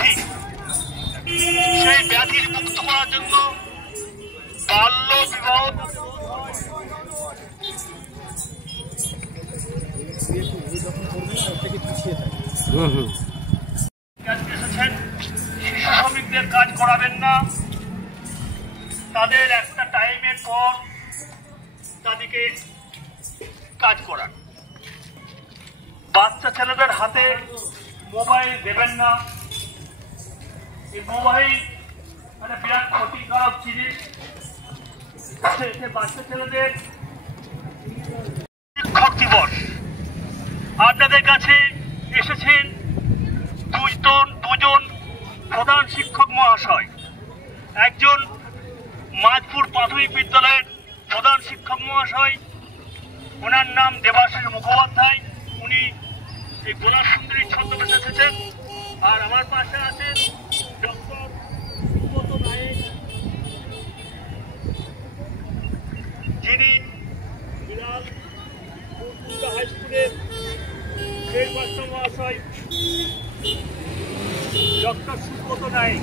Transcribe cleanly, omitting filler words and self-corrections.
ব্যাধি, সেই ব্যাধির মুক্ত করার জন্য বাল্য বিবাহ এসেছেন। শিশু শ্রমিকদের কাজ করাবেন না, তাদের একটা টাইমের পর তাদেরকে কাজ করান। বাচ্চা ছেলেদের হাতে মোবাইল দেবেন না, এই মোবাইল মানে বিরাট ক্ষতিকারক জিনিস। বাচ্চা ছেলেদের শিক্ষক দিবস, আপনাদের কাছে এসেছেন দুজন প্রধান শিক্ষক মহাশয়। একজন মাধপুর প্রাথমিক বিদ্যালয়ের প্রধান শিক্ষক মহাশয়, ওনার নাম দেবাশিস মুখোপাধ্যায়, উনি এই গোলাপ সুন্দরী ছদ্মবেশে এসেছেন। আর আমার পাশে আছেন ডক্টর সুব্রত নায়েক, যিনি বিরাল হাই স্কুলের হেডমাস্টার মহাশয়, ডক্টর সুব্রত নায়েক।